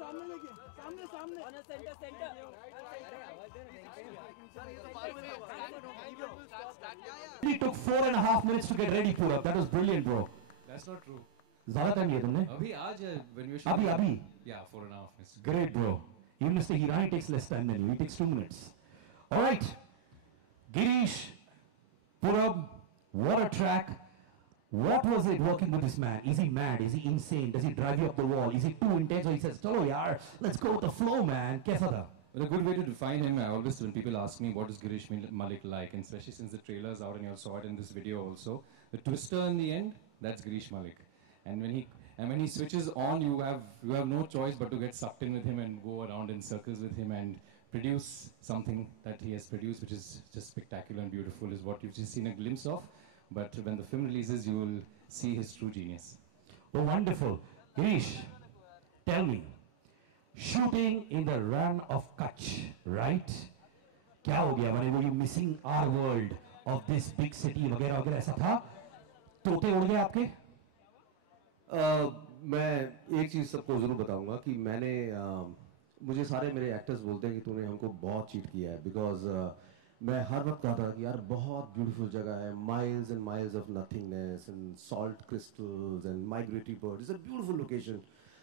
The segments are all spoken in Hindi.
सामने देखिए, सामने सामने centre centre. He took 4.5 minutes to get ready, Purab. That was brilliant, bro. That's not true. ज़्यादा टाइम लिया तुमने? अभी आज when we were अभी shooting. अभी? Yeah, 4.5 minutes. Great, bro. Even Mr. Hirani takes less time than you. He takes 2 minutes. All right, Girish, Purab, what a track. What was it working with this man? Is he mad? Is he insane? Does he drive you up the wall? Is he too intense? Or he says, "Chalo yaar, let's go with the flow, man." Kaisa tha? Well, a good way to define him, I always, when people ask me what is Girish Malik like, and especially since the trailer's out and you all saw it in this video also, the twister in the end, that's Girish Malik. And when he switches on, you have no choice but to get sucked in with him and go around in circles with him and produce something that he has produced, which is just spectacular and beautiful, is what you've just seen a glimpse of. But when the film releases, you will see his true genius. Oh, wonderful. Girish, tell me, shooting in the run of Kutch, right? क्या हो गया? मैंने वो missing our world of this big city वगैरह वगैरह ऐसा था? तोते उड़ गए आपके? मैं एक चीज़ सबको ज़रूर बताऊंगा कि मुझे सारे मेरे एक्टर्स बोलते हैं कि तूने हमको बहुत चीट किया है, बिकॉज मैं हर वक्त कहता था कि यार बहुत ब्यूटीफुल जगह है, miles and miles of nothingness and salt crystals and migratory birds, it's a beautiful location.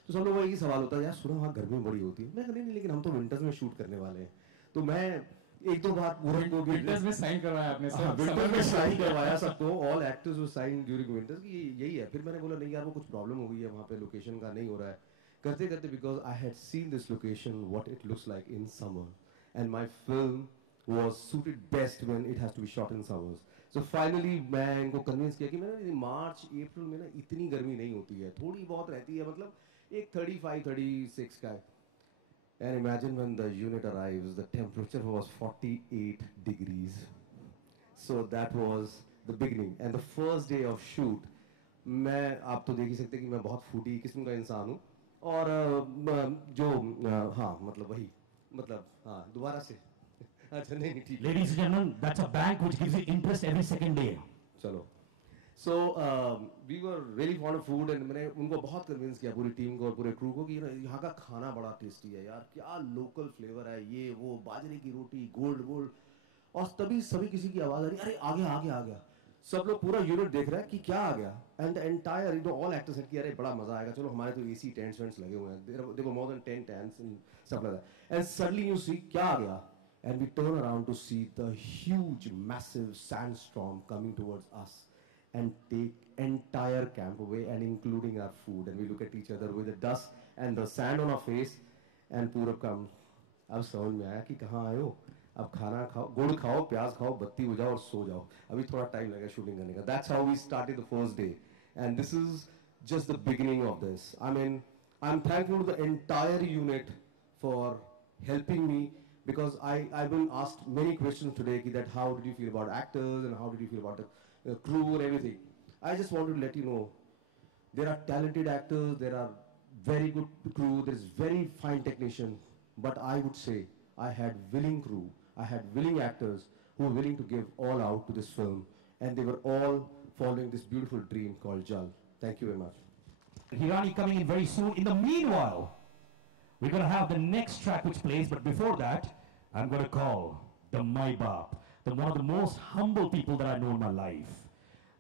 तो सब लोगों का यही सवाल होता है, यार सुना वहाँ गर्मी बड़ी होती है. मैं कहती नहीं, लेकिन हम तो विंटर्स में शूट करने वाले हैं. तो मैं एक दो बार पूरब को विंटर्स में साइन करवाया आपने सर? विंटर्स में साइन करवाया सबको, ऑल एक्टर्स वो साइन ड्यूरिंग विंटर्स की यही है. फिर मैंने बोला नहीं यार वो कुछ प्रॉब्लम हो गई है वहाँ पे, लोकेशन का नहीं हो रहा है. करते करते because I had seen this location what it looks like in summer and my film was suited best when it has to be shot in summers. So finally मैं इनको convince किया कि मैंने मार्च अप्रैल में ना इतनी गर्मी नहीं होती है, थोड़ी बहुत रहती है, मतलब एक 35-36 का है. And imagine when the unit arrives, the temperature was 48 degrees. So that was the beginning. And the first day of shoot, मैं आप तो देख ही सकते कि मैं बहुत फूडी किस्म का इंसान हूँ. और जो हाँ मतलब वही मतलब हाँ दोबारा से Ladies and gentlemen, that's a bank which gives you interest every second day. चलो. So we were really fond of food and मैंने उनको बहुत कन्विंस किया पूरी टीम को और पूरे क्रू को कि यहाँ का खाना बड़ा टेस्टी है यार, क्या लोकल फ्लेवर है, ये वो बाजरे की रोटी गोल्ड. और तभी सभी किसी की आवाज़ आ रही, अरे आ गया. सब लोग पूरा यूनिट देख रहा है कि क्या आ गया. And the entire all actors said कि अरे बड़ा मजा आएगा, चलो हमारे तो एसी टेंट्स वेंट्स लगे हुए हैं. There were more than 10 tents and stuff like that. And suddenly you see क्या आ गया. And we turn around to see the huge, massive sandstorm coming towards us and take entire camp away and including our food. And we look at each other with the dust and the sand on our face. And Purab comes. अब समझ में आया कि कहाँ आए हो, अब खाना खाओ, गुड़ खाओ, प्याज खाओ, बत्ती बुझाओ और सो जाओ. अभी थोड़ा टाइम लगेगा शूटिंग करने का. That's how we started the first day. And this is just the beginning of this. I mean, I'm thankful to the entire unit for helping me. Because I've been asked many questions today that how did you feel about actors and how did you feel about the crew and everything. I just wanted to let you know, there are talented actors, there are very good crew, there is very fine technician, but I would say I had willing crew, I had willing actors who were willing to give all out to this film, and they were all following this beautiful dream called Jal. Thank you very much. Hirani coming in very soon. In the meanwhile, we're going to have the next track which plays, but before that, I'm going to call the My Baap, one of the most humble people that I know in my life.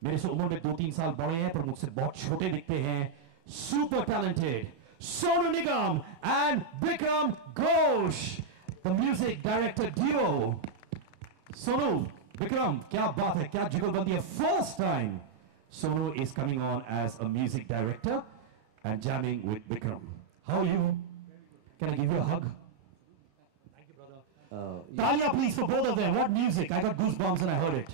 मेरे से उम्र में 2-3 साल बड़े हैं पर मुझसे बहुत छोटे दिखते हैं. Super talented, Sonu Nigam and Bikram Ghosh, the music director duo. Sonu, Bikram, क्या बात है, क्या जुगलबंदी है. First time Sonu is coming on as a music director and jamming with Bikram. How are you? Can I give you a hug? Thank you, brother. Talia, please, for both of them. What music? I got goosebumps and I heard it.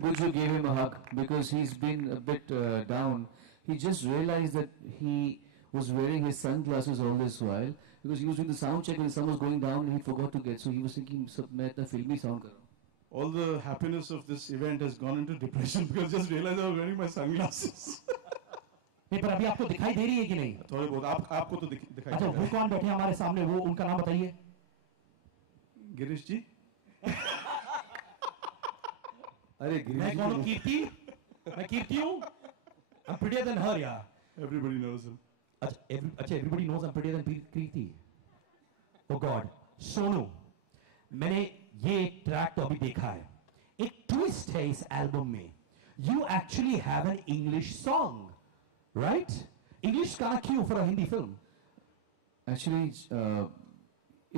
Guju gave him a hug because he's been a bit down. He just realized that he was wearing his sunglasses all this while because he was doing the sound check when the sun was going down and he forgot to get. So he was thinking, "Main itna filmy sound kar raha hu." All the happiness of this event has gone into depression because just realized I was wearing my sunglasses. नहीं पर अभी आपको दिखाई दे रही है कि नहीं? थोड़े बहुत आपको तो दिखाई. अच्छा, वो कौन बैठे हमारे सामने, वो उनका नाम बताइए. गिरीश जी. अरे गिरीश मैं कौन हूँ? कीर्ति. मैं कीर्ति हूँ. I'm prettier than her, yeah. Everybody knows him. अच्छा, everybody knows I'm prettier than Kriti. Oh God, Sonu, मैंने ये ट्रैक तो अभी देखा है. एक ट्विस्ट है इस एल्बम में. You actually have an English song, right? English गाना क्यों for a Hindi film? Actually,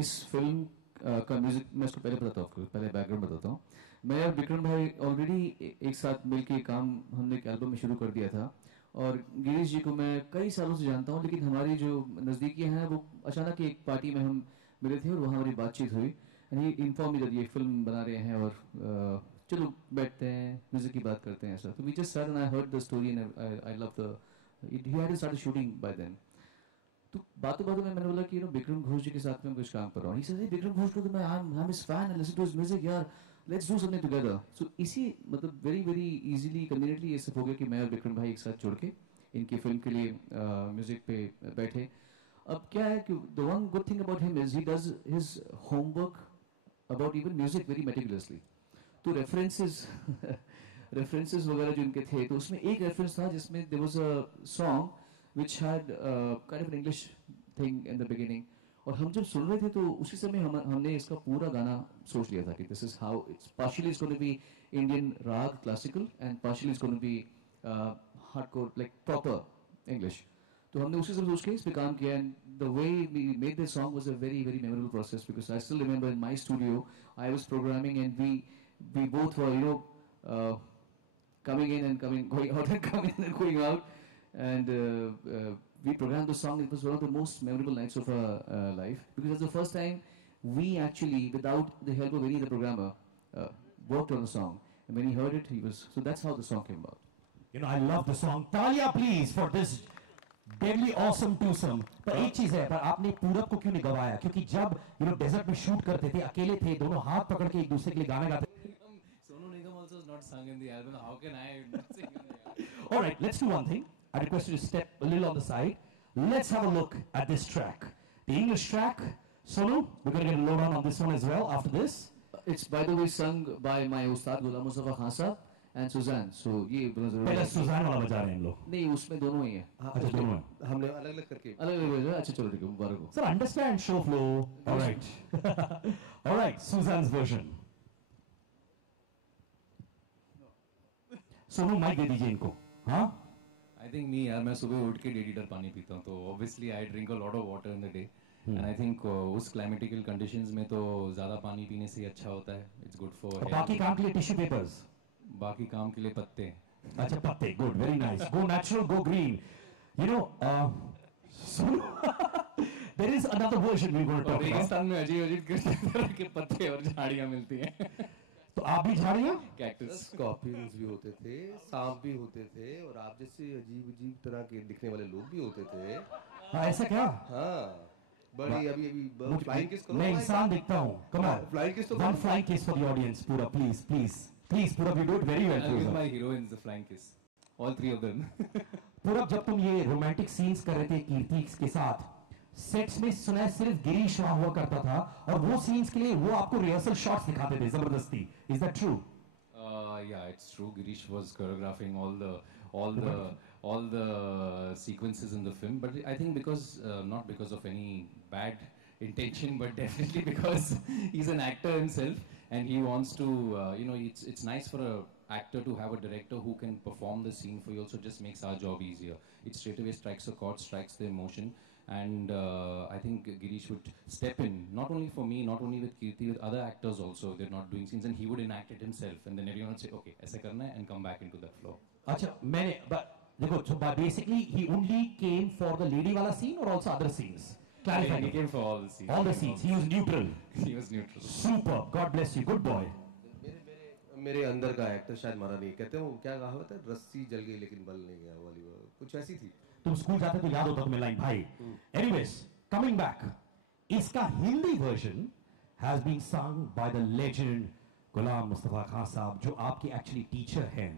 इस फिल्म का म्यूजिक मैं उसको पहले बताता हूँ, पहले बैकग्राउंड बताता हूँ. मैं और विक्रम भाई ऑलरेडी एक साथ मिलके काम हमने एक एल्बम में शुरू कर दिया था, और गिरीश जी को मैं कई सालों से जानता हूँ, लेकिन हमारी जो नज़दीकी हैं वो अचानक एक पार्टी में हम मिले थे और वहाँ हमारी बातचीत हुई. एंड ही इन्फॉर्म मी ये फिल्म बना रहे हैं और चलो बैठते हैं म्यूजिक की बात करते हैं ऐसा. तो we just sat and I heard the story and I love the he had started shooting by then. तो बातों बातों में मैंने बोला कि विक्रम घोष जी के साथ में कुछ काम कर रहा हूँ. ही सेड विक्रम घोष को तो मैं I am his fan and listen to his music यार, let's do something together. So इसी मतलब वेरी वेरी इजीली कन्वीनियंटली ये सब हो गया कि मैं और विक्रम भाई एक साथ जुड़ के इनकी फिल्म के लिए म्यूजिक पे बैठे. अब क्या है कि the one good thing about him is he does his homework about even music very meticulously. तो रेफरेंसेस वगैरह जो इनके थे, तो उसमें एक रेफरेंस था जिसमें there was a song which had kind of an English thing in the beginning. और हम जब सुन रहे थे तो उसी समय हमने इसका पूरा गाना सोच लिया था कि this is how it's partially it's going to be Indian rag classical and partially it's going to be hardcore like proper English. तो हमने उसी समय सोच के इस पे काम किया, and the way we made this song was a very very memorable process because I still remember in my studio I was programming and we both were coming in and going out and coming in and going out. And we programmed the song. It was one of the most memorable nights of our life because it was the first time we actually, without the help of any other programmer, worked on the song. And when he heard it, so that's how the song came about. You know, I love the song. Talia, please, for this deadly awesome twosome. पर एक चीज है, पर आपने पूरब को क्यों नहीं गवाया? क्योंकि जब डेजर्ट में शूट करते थे, अकेले थे, दोनों हाथ पकड़ के एक दूसरे के लिए गाना गाते. Sonu Nigam also is not sung in the album. How can I not sing in the album? All right, let's do one thing. I request you to step a little on the side. Let's have a look at this track. The English track. Sonu, we're going to get a lowdown on this one as well after this. It's by the way sung by my Ustad Ghulam Mustafa Khan Sahab and Suzanne. So ये पहले सुजान वाला बजा रहे हैं हम लोग. नहीं, उसमें दोनों ही हैं. अच्छा, दोनों हैं. हमने अलग-अलग करके अलग-अलग. अच्छा चलो ठीक है, मुबारक हो. Sir, understand show flow. All right. All right, Suzanne's version. Sonu mic दे दीजिए इनको. हाँ? I think me, यार मैं सुबह उठ के 1.5 लीटर पानी पीता हूँ, तो obviously I drink a lot of water in the day, and I think उस climatical conditions में तो ज़्यादा पानी पीने से ही अच्छा होता है. It's good for. बाकी काम के लिए टिश्यू पेपर्स. बाकी काम के लिए पत्ते. अच्छा, पत्ते. Good, very nice. Go natural, go green. You know, there is another version we're going to talk about. रेगिस्तान में अजीब तरह के पत्ते और झाड़ियाँ मिलती हैं. तो आप भी झाड़ियाँ? Cactus. स्कॉर्पियंस भी होते थे, सांप भी होते थे, और आप जैसे अजीब तरह के दिखने वाले लोग भी होते थे. हाँ, ऐसा क्या? हाँ, बड़ी अभी फ्लाइंग किस करो. मैं इंसान दिखता हूँ. Come on. फ्लाइंग किस तो One flying kiss for the audience, Pura, please, Pura, you do it very well. I'll give my heroines the flying kiss. All 3 of them. पूरब, जब तुम ये रोमांटिक सीन्स कर रहे थे कीर्ति के साथ, सेट्स में सुना है सिर्फ गिरीश वहां हुआ करता था, और वो सीन्स के लिए वो आपको रिहर्सल शॉट्स दिखाते थे जबरदस्ती. Is that true? Yeah, it's true. Girish was choreographing all the sequences in the film, but I think because not because of any bad intention, but definitely because he's an actor himself and he wants to it's nice for a actor to have a director who can perform the scene for you. Also just makes our job easier. It straight away strikes a chord, strikes the emotion, and I think Girish would step in, not only for me, not only with Kirti, with other actors also. They're not doing scenes, and he would enact it himself, and then everyone would say, okay, aisa karna hai, and come back into that flow. अच्छा, मैंने देखो, so basically he only came for the lady wala scene or also other scenes? Clarify. He came for all the scenes. All the scenes. He was neutral. He was neutral. Super. God bless you. Good boy. मेरे अंदर का एक्टर शायद मारा नहीं. कहते हैं वो क्या कहावत है, रस्सी जल गई लेकिन बल नहीं गया वाली, कुछ ऐसी थी. तुम स्कूल जाते तो याद होता तुम्हें लाइन भाई. Anyways, coming back, इसका Hindi version has been sung by the legend Ghulam Mustafa Khan साहब, जो आपके actually teacher हैं.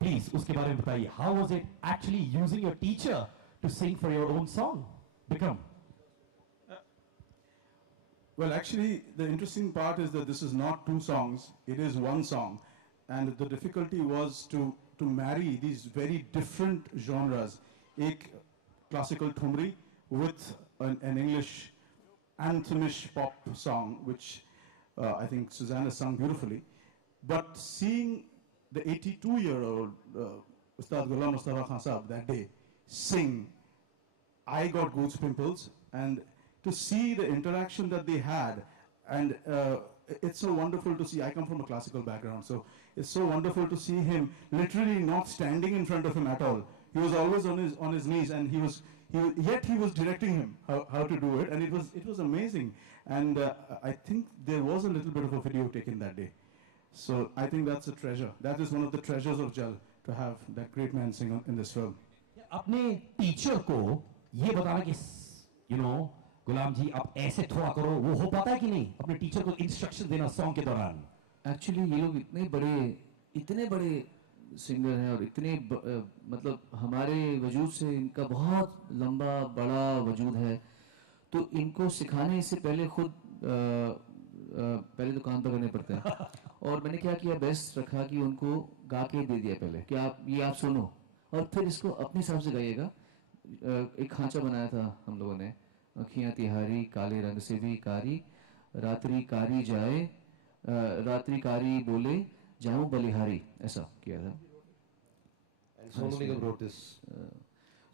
Please, उसके बारे में बताइए. How was it actually using your teacher to sing for your own song? Bikram. Well, actually, the interesting part is that this is not 2 songs, it is 1 song. And the difficulty was to marry these very different genres. एक classical thumri with an English anthemish pop song, which I think Suzanne has sung beautifully. But seeing the 82-year-old Ustad Ghulam Mustafa Khan Sahab that day sing, I got goose pimples, and to see the interaction that they had, and it's so wonderful to see. I come from a classical background, so it's so wonderful to see him literally not standing in front of him at all. He was always on his knees, and yet he was directing him how to do it, and it was amazing. And I think there was a little bit of a video taken that day. So I think that's a treasure. That is one of the treasures of Jal, to have that great man sing in this film. अपने टीचर को ये बताना कि गुलाम जी आप ऐसे थोड़ा करो, वो हो पाता है कि नहीं? अपने टीचर को इंस्ट्रक्शन देना सॉन्ग के दौरान. एक्चुअली ये लोग इतने बड़े सिंगर हैं और इतने मतलब हमारे वजूद से इनका बहुत लंबा बड़ा वजूद है, तो इनको सिखाने से पहले खुद पहले तो कान पकड़ने पड़ते हैं. और मैंने क्या किया, बेस्ट रखा कि उनको गा के दे दिया पहले कि आप सुनो और फिर इसको अपने हिसाब से गाइएगा. एक खांचा बनाया था हम लोगों ने, अखियाँ तिहारी काले रंग से भी कारी, रात्रि कारी जाए रात्रि कारी बोले जाऊं बलिहारी, ऐसा किया था. Sonu Nigam wrote this.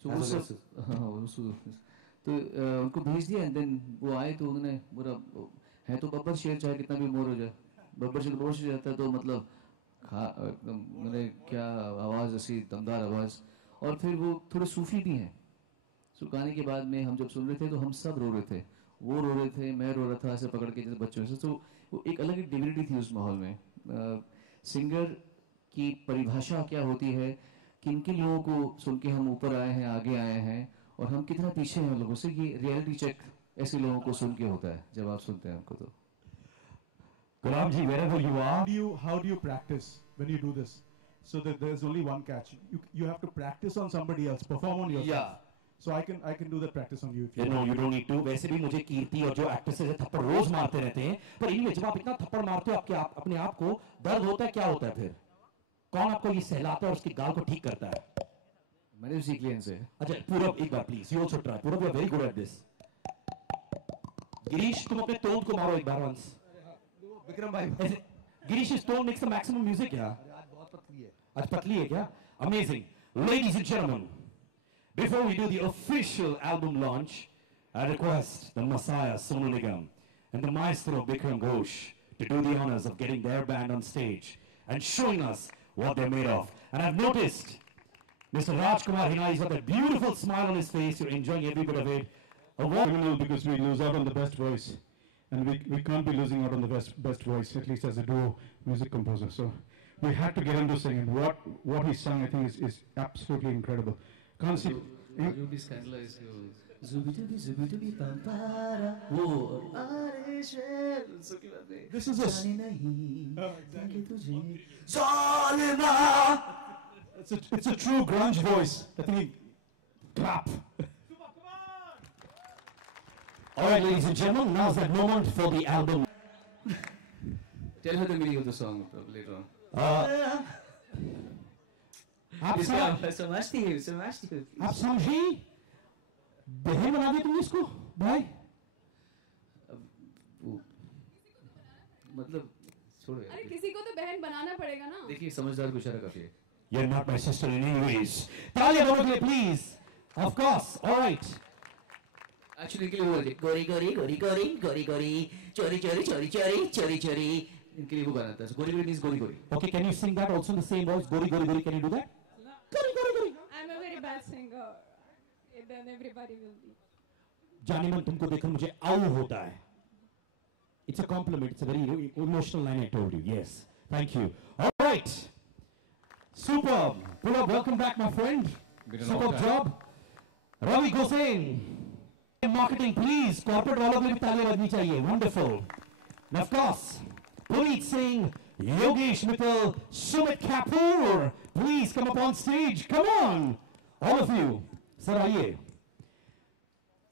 तो वो सब तो उनको भेज दिया. एंड देन वो आए तो उन्होंने पूरा है तो बब्बर शेर चाहे कितना भी मोर हो जाए, बब्बर शेर मोर से जाता है तो मतलब मैंने क्या आवाज़, ऐसी दमदार आवाज़. और फिर वो थोड़े सूफी भी हैं. सो गाने के बाद में हम जब सुन रहे थे तो हम सब रो रहे थे, वो रो रहे थे, मैं रो रहा था ऐसे पकड़ के जैसे बच्चों से. तो वो एक अलग ही डिविनिटी थी उस माहौल में. सिंगर की परिभाषा क्या होती है, किन किन लोगों को सुन के हम ऊपर आए हैं, आगे आए हैं, और हम कितना पीछे हैं लोगों से, ये रियलिटी चेक ऐसे लोगों को सुन के होता है जब आप सुनते हैं हमको. तो गुलाम जी, wherever you are, How do you practice when you do this? So that there's only one catch. You have to practice on somebody else, perform on yourself. Yeah. So I can do that practice on you if you no, you don't need to. वैसे भी मुझे कीर्ति और जो एक्ट्रेसेस है थप्पड़ रोज मारते रहते हैं, पर इनमें जब आप इतना थप्पड़ मारते हो अपने आप को दर्द होता है, क्या होता है फिर? कौन आपको ये सहलाता है और उसकी गाल को ठीक करता है? मैंने भी सीख लिया इनसे. अच्छा पूरब एक बार please, you also try. Purab, you are very good at this. Girish तुम अपने तोंद को मारो एक बार वंस. विक्रम भाई, Girish is tone makes the maximum music. Yeah, आज बहुत पतली है. आज पतली है क्या? Amazing. Ladies and gentlemen, before we do the official album launch, I request the Messiah Sonu Nigam and the maestro Bikram Ghosh to do the honors of getting their band on stage and showing us what they're made of. And I've noticed Mr. Rajkumar Hinai, he's got that beautiful smile on his face. You're enjoying every bit of it. criminal because we lose out on the best voice, and we can't be losing out on the best voice, at least as a duo music composer. So we had to get him to sing, and what he sung, I think, is absolutely incredible. Can't see. You be scandalized. Zubi pampara. Whoa. This is a. It's a true grunge voice. I think he clap. All right, ladies and gentlemen, now's that moment for the album. Tell her the meaning of the song later on. आप समझती है. आप समझी? बहन बना दी तुमने इसको भाई? मतलब छोड़ो यार. अरे किसी को तो बहन बनाना पड़ेगा ना. देखिए समझदार को इशारा काफी है. You're not my sister in any ways. तालियां दोनों के लिए please. Of course. All right. Actually इनके लिए वो गोरी गोरी गोरी गोरी गोरी गोरी चोरी चोरी चोरी चोरी चोरी चोरी, इनके लिए वो गाना था. गोरी गोरी मींस गोरी गोरी. Okay, can you sing that also in the same voice? Gori gori gori. Can you do that? Gori gori gori. I'm a very bad singer. Then everybody will be. जाने मन तुमको देखकर मुझे आऊ होता है. It's a compliment. It's a very emotional line I told you. Yes. Thank you. All right. Superb. Pulab, welcome back, my friend. Superb job. Ravi Gosain. Marketing, please. Corporate वालों के लिए भी तालियां बजनी चाहिए. Wonderful. And of course, Puneet Singh, Yogesh Mittal, Sumit Kapoor. Please come up on stage. Come on. All of you. Sir, आइए.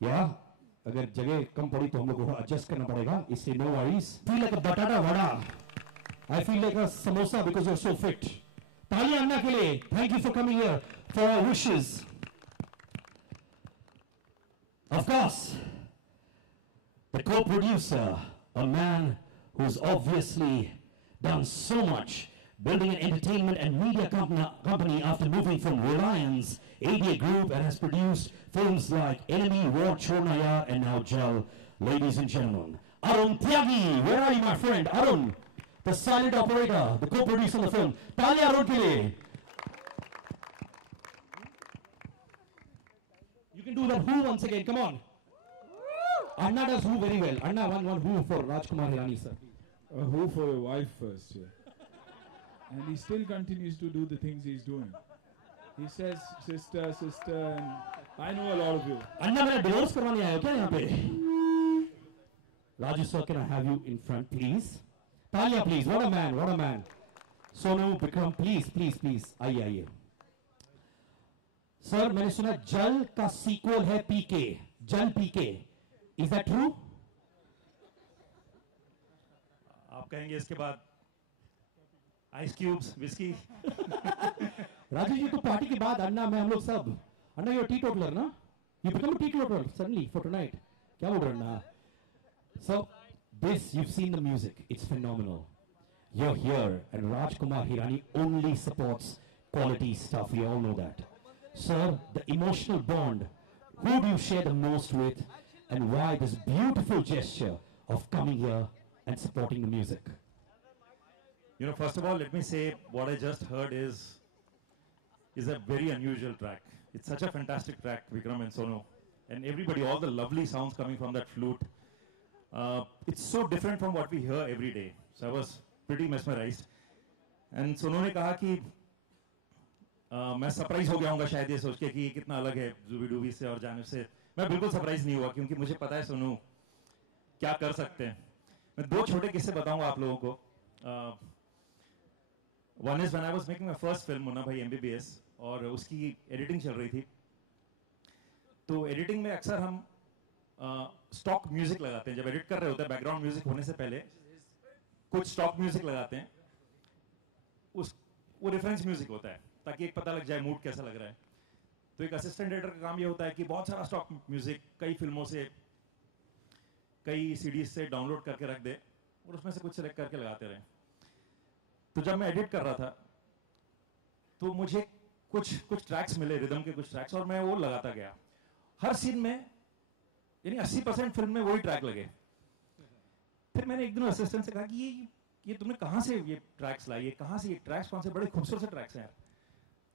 Yeah. अगर जगह कम पड़ी तो हम लोग को adjust करना पड़ेगा. इसलिए no worries. Feel like a batata vada. I feel like a samosa because you're so fit. तालियां अन्ना के लिए. Thank you for coming here for our wishes. Of course, the co-producer, a man who's obviously done so much, building an entertainment and media company after moving from Reliance ADA Group, and has produced films like Enemy, War, Chornaya, and now Jal. Ladies and gentlemen, Arun Tyagi, where are you, my friend? Arun, the silent operator, the co-producer of the film. Talia Arun ke liye. You can do that who once again, come on. Anna does who very well. Anna, one who for Rajkumar Hirani, sir. A who for your wife first, yeah. And he still continues to do the things he's doing. He says, sister, sister, and I know a lot of you. Anna, मेरा divorce करवाने आया हो क्या यहाँ पे? Raju sir, can I have you in front, please? Talia, please. What a man, what a man. Sonu, Bikram, please, please, please. आइए, आइए. Sir, मैंने सुना जल का sequel है PK. जल PK. Is that true? आप कहेंगे इसके बाद ice cubes whisky Raju ji तो पार्टी के बाद अन्ना मैं हम लोग सब अन्ना you're a teetotaler ना? You become a teetotaler suddenly for tonight. क्या बोल रहे हैं अन्ना? So this you've seen the music. It's phenomenal. You're here and Rajkumar Hirani only supports quality stuff. We all know that. Sir, the emotional bond. Who do you share the most with, and why this beautiful gesture of coming here and supporting the music? You know, first of all, let me say what I just heard is a very unusual track. It's such a fantastic track, Vikram and Sonu. And everybody, all the lovely sounds coming from that flute. It's so different from what we hear every day. So I was pretty mesmerized. And Sonu ने कहा कि मैं सरप्राइज हो गया हूँगा शायद ये सोच के कि ये कितना अलग है जुबी डूबी से और जानिब से. मैं बिल्कुल सरप्राइज नहीं हुआ क्योंकि मुझे पता है सोनू क्या कर सकते हैं. मैं दो छोटे किस्से बताऊंगा आप लोगों को. One is when I was making my first film, Munna भाई MBBS, और उसकी एडिटिंग चल रही थी. तो एडिटिंग में अक्सर हम स्टॉक म्यूजिक लगाते हैं. जब एडिट कर रहे होते हैं बैकग्राउंड म्यूजिक होने से पहले कुछ स्टॉक म्यूजिक लगाते हैं. वो रेफरेंस म्यूजिक होता है ताकि एक पता लग जाए मूड कैसा लग रहा है. तो एक असिस्टेंट एडिटर का काम ये होता है कि बहुत सारा स्टॉक म्यूजिक कई फिल्मों से कई सीडीज से डाउनलोड करके रख दे और उसमें से कुछ सिलेक्ट करके लगाते रहे. तो जब मैं एडिट कर रहा था तो मुझे कुछ ट्रैक्स मिले, रिदम के कुछ ट्रैक्स, और मैं वो लगाता गया. हर सीन में यानी 80% फिल्म में वही ट्रैक लगे. फिर मैंने एक दिन असिस्टेंट से कहा कि ये तुमने कहाँ से ये ट्रैक्स लाई, ये कहाँ से ये ट्रैक्स, कौन से बड़े खूबसूरत से ट्रैक्स हैं.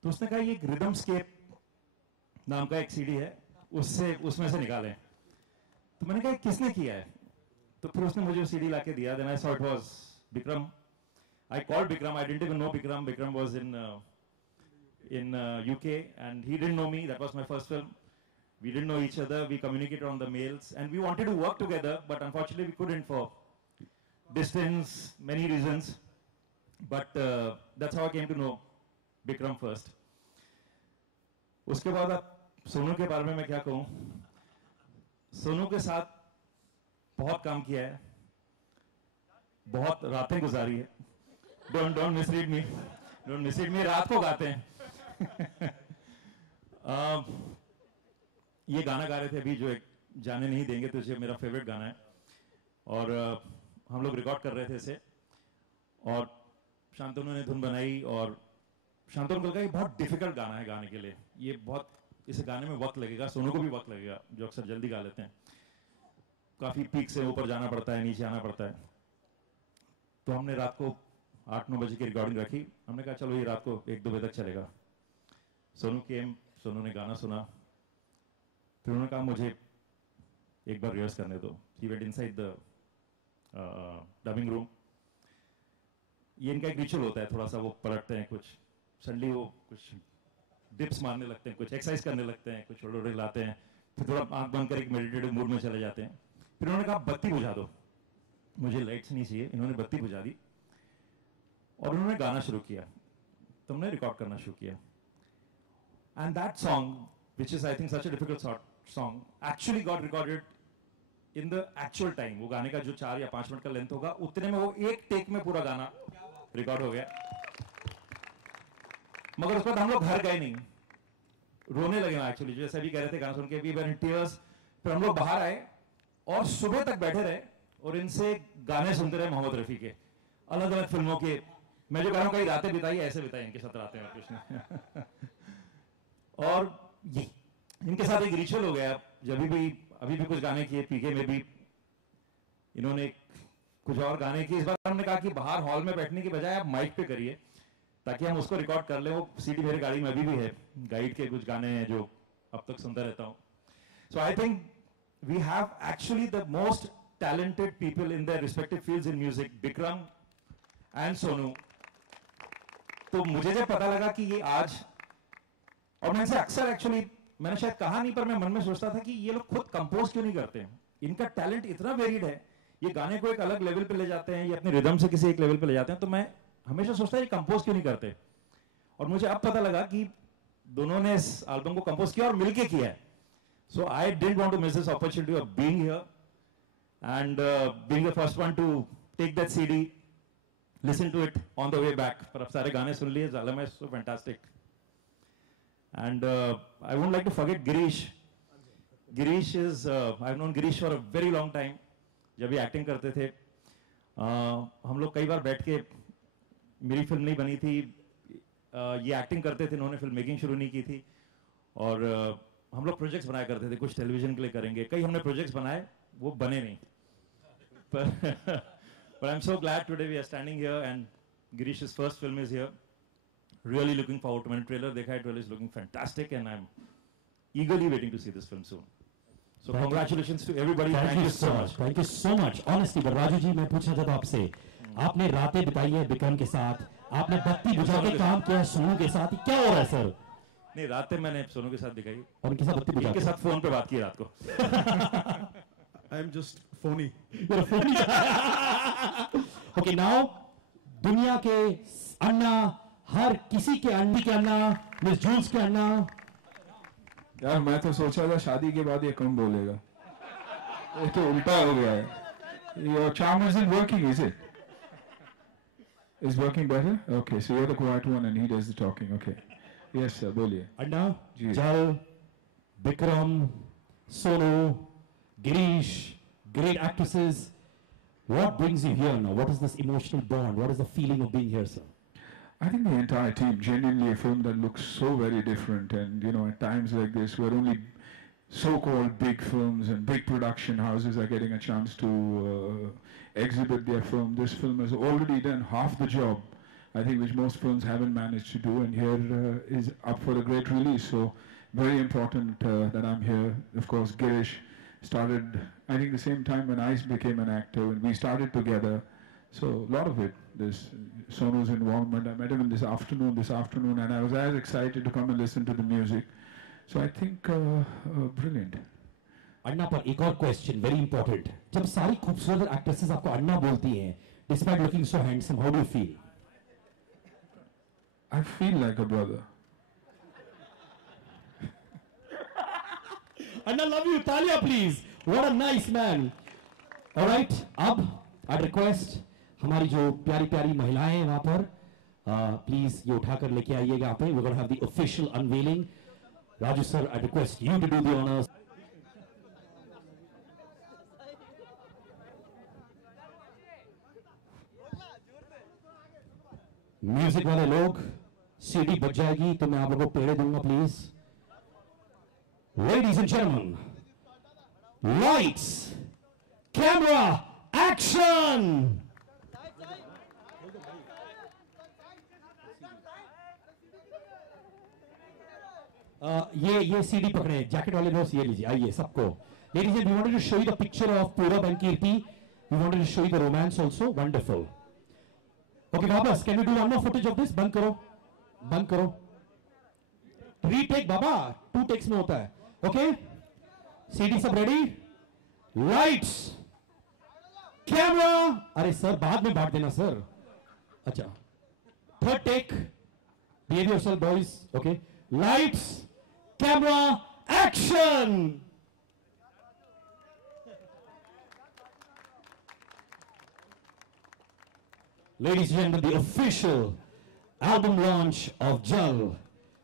तो उसने कहा ये एक रिदम स्केप नाम का एक सीडी है, उसमें से निकालें. तो मैंने कहा किसने किया है. तो फिर उसने मुझे सीडी ला के दिया. Then I saw it was Bikram. I called Bikram. I didn't even know Bikram. Bikram was in UK and he didn't know me. That was my first film. We didn't know each other. We communicated on the mails and we wanted to work together, but unfortunately we couldn't for distance, many reasons. But that's how I came to know Bikram first. उसके बाद आप सोनू के बारे में मैं क्या कहूँ. सोनू के साथ बहुत काम किया है, बहुत रातें गुजारी है. Don't misread me. Don't misread me. रात को गाते हैं. ये गाना गा रहे थे अभी जो एक जाने नहीं देंगे तुझे, मेरा फेवरेट गाना है. और हम लोग रिकॉर्ड कर रहे थे इसे और शांतनु ने धुन बनाई और शांतनु को लगा ये बहुत डिफिकल्ट गाना है गाने के लिए. ये बहुत इसे गाने में वक्त लगेगा, सोनू को भी वक्त लगेगा जो अक्सर जल्दी गा लेते हैं. काफी पीक से ऊपर जाना पड़ता है, नीचे आना पड़ता है. तो हमने रात को 8-9 बजे की रिकॉर्डिंग रखी. हमने कहा चलो ये रात को 1-2 बजे तक चलेगा. सोनू ने गाना सुना. फिर उन्होंने कहा मुझे एक बार रिहर्स करने दो. He went inside the dubbing room. ये इनका एक रिचुअल होता है, थोड़ा सा वो पलटते हैं, कुछ सडनली वो कुछ डिप्स मारने लगते हैं, कुछ एक्सरसाइज करने लगते हैं, कुछ शोल्डर हिलाते हैं, फिर थोड़ा आंख बंद कर एक मेडिटेटिव मूड में चले जाते हैं. फिर उन्होंने कहा बत्ती बुझा दो, मुझे लाइट्स नहीं चाहिए. इन्होंने बत्ती बुझा दी और उन्होंने गाना शुरू किया. तुमने रिकॉर्ड करना शुरू किया. And that song which is I think such a difficult song actually got recorded in the actual time. वो गाने का जो 4 या 5 मिनट का लेंथ होगा उतने में वो एक टेक में पूरा गाना रिकॉर्ड हो गया. मगर उसके बाद हम लोग घर गए नहीं, रोने लगे. एक्चुअली जैसे भी कह रहे थे गाना सुन के, we were in tears फिर हम लोग बाहर आए और सुबह तक बैठे रहे और इनसे गाने सुनते रहे मोहम्मद रफ़ी के, अलग अलग फिल्मों के। मैं जो कह रहा हूँ कई रातें बिताई, ऐसे बिताई इनके साथ रातें और कुछ नहीं। और ये इनके साथ एक रिचुअल हो गया, जब भी अभी भी कुछ गाने किए, पीके में भी इन्होंने कुछ और गाने किए। इस बार हमने कहा कि बाहर हॉल में बैठने की बजाय आप माइक पे करिए ताकि हम उसको रिकॉर्ड कर लें। वो सीडी मेरी गाड़ी में अभी भी है, गाइड के कुछ गाने हैं जो अब तक सुनता रहता हूँ। So I think we have actually the most talented people in their respective fields in music, Bikram and Sonu. तो मुझे जब पता लगा कि ये आज, और मैं इनसे अक्सर एक्चुअली मैंने शायद कहा नहीं पर मैं मन में सोचता था कि ये लोग खुद कंपोज क्यों नहीं करते हैं। इनका टैलेंट इतना वेरिड है, ये गाने को एक अलग लेवल पे ले जाते हैं, ये अपने रिदम से किसी एक लेवल पे ले जाते हैं। तो मैं हमेशा सोचता ये कंपोज क्यों नहीं करते, और मुझे अब पता लगा कि दोनों ने इस एल्बम को कंपोज किया और मिलके किया है। So I didn't want to miss this opportunity of being here and being the first one to take that CD, listen to it on the way back. पर अब सारे गाने सुन लिए, Zalam is so fantastic. And I wouldn't like to forget Girish. Girish is, I've known Girish for a very long time. जब ये एक्टिंग करते थे, हम लोग कई बार बैठ के, मेरी फिल्म नहीं बनी थी, ये एक्टिंग करते थे, इन्होंने फिल्म मेकिंग शुरू नहीं की थी, और हम लोग प्रोजेक्ट्स बनाया करते थे, कुछ टेलीविजन के लिए करेंगे, कई हमने प्रोजेक्ट्स बनाए, वो बने नहीं। But I'm so glad today we are standing here and Girish's first film is here. Really looking forward to it. Trailer dekha hai, trailer is looking fantastic and I'm eagerly waiting to see this film soon. So congratulations to everybody. Thank you so much. Thank you so much. Honestly, but Raju ji, मैं पूछना चाहता हूँ आपसे, आपने रातें बिताई है बिक्रम के साथ, आपने बत्ती बुझा के काम किया है सोनू के साथ, क्या हो रहा है सर? नहीं, रातें मैंने सोनू के साथ दिखाई और उनके साथ बत्ती बुझा के साथ फोन पे बात की रात को। I'm just phony. You're a phony. Okay, now दुनिया के अन्ना, हर किसी के अन्नी के अन्ना, मिस जूल्स के अन्ना। यार मैं तो सोचा था शादी के बाद ये कम बोलेगा, ये तो उल्टा हो गया है। Your charm isn't working, is it? Is working better? Okay, so you're the quiet one and he does the talking. Okay. Yes sir, बोलिए। अन्ना, जी। जल, Bikram, Sonu, Girish, great actresses. What brings you here now? What is this emotional bond? What is the feeling of being here, sir? I think the entire team, genuinely a film that looks so very different, and you know, at times like this where only so-called big films and big production houses are getting a chance to exhibit their film. This film has already done half the job, I think, which most films haven't managed to do, and here is up for a great release. So very important that I'm here. Of course, Girish started, I think, the same time when I became an actor, and we started together. So a lot of it, this Sonu's involvement. I met him this afternoon, and I was as excited to come and listen to the music. So I think brilliant. अन्ना पर एक और क्वेश्चन, वेरी इंपॉर्टेंट। जब सारी खूबसूरत एक्ट्रेसेस आपको अन्ना बोलती हैं, despite looking so handsome, how do you feel? I feel like a brother. Anna, love you. Talia, please. What a nice man. All right. अब I request हमारी जो प्यारी प्यारी महिलाएं हैं वहाँ पर, प्लीज ये उठाकर लेके आइएगा यहाँ पे. We're going to have the official unveiling. Raju sir, I request you to do the honors. Music वाले लोग, सीडी बज जाएगी तो मैं आप लोगों को पेड़े दूंगा please. Ladies and gentlemen, lights, camera, action! ये सीडी पकड़े, जैकेट वाले दोस्त ये लीजिए, आइए सबको. Ladies and gentlemen, we wanted to show you the picture of Purab and Kirti. We wanted to show you the romance also. Wonderful. Okay, Babas, can we do one more footage of this? बंद करो, बंद करो. Retake, बाबा, 2 takes में होता है. Okay? CD सब ready? Lights, camera. अरे सर बाद में बांट देना सर. अच्छा. 3rd take. Behave yourself, boys. Okay. Lights, camera, action. Ladies and gentlemen, the official album launch of Jal.